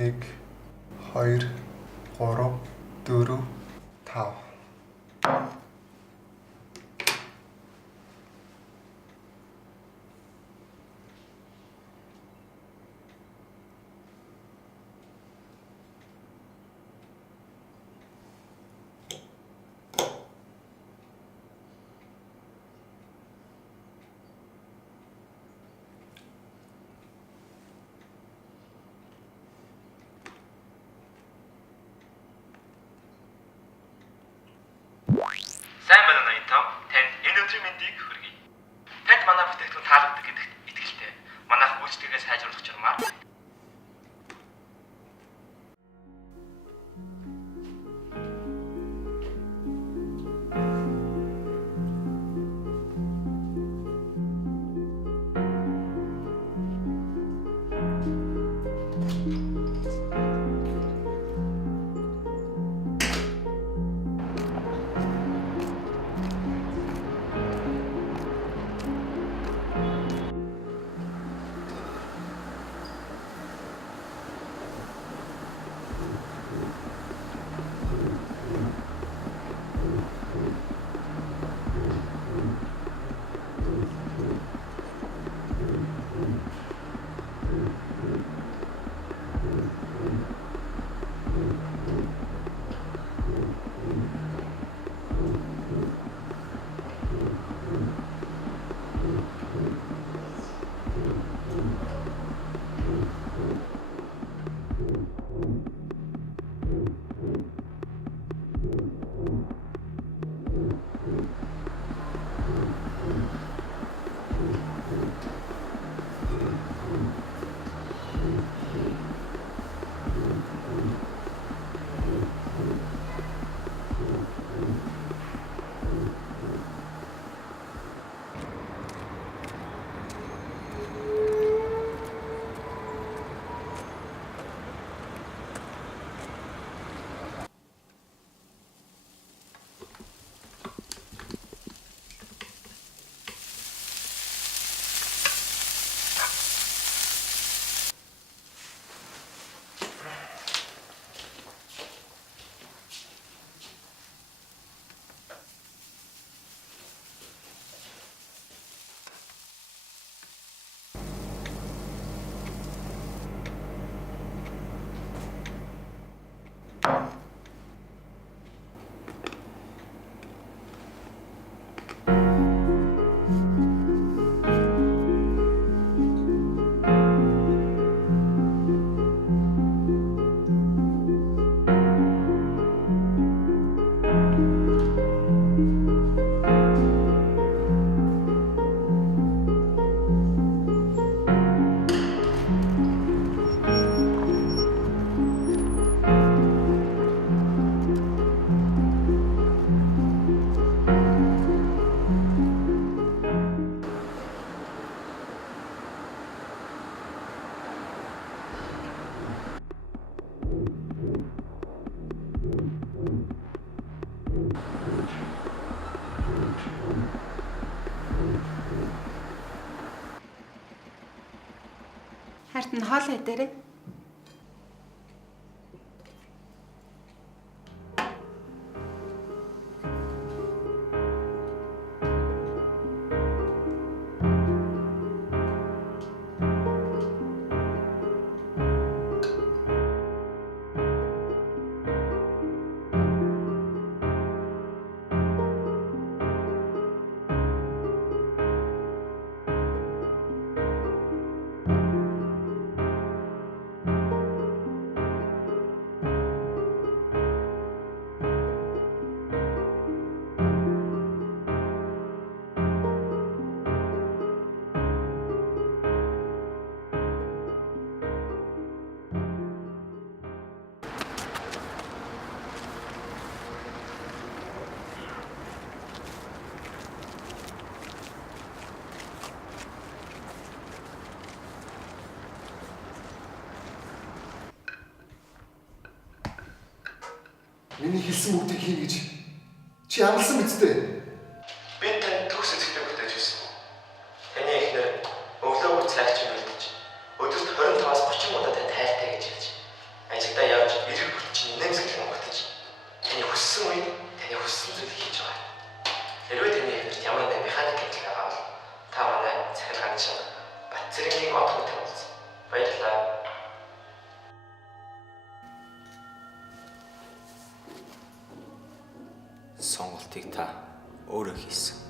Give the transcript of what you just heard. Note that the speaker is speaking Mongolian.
1 2 3 4 5. Сайн байна уу ноён том? Танд энэ өдрийн мэндийг хүргэе. Танд манай бүтээгдэхүүн таалагддаг гэдэгт итгэлтэй. Манайх үйлчлэгээ сайжруулах журмаар Харт нь хоол идээрэй. Миний хэлсэн бүгдийг хийнэ гэж чи амласан биз дээ. би танд төгс эзэгтэй бүтээж байсан. Таны эхнэр өглөөгөр цагч мэдэж өдөрт 25-аас 30 удаа танд хайртай гэж хэлж. таны хүссэн зүйлийг хийж байгаа. Хэрвээ таны хэвлэлд ямар нэгэн механик байгаа бол та манай захиргааны чинь Батцэргийн од хөтөн болсон. Баярлалаа. Сонголтыг та өөрөө хийсэн.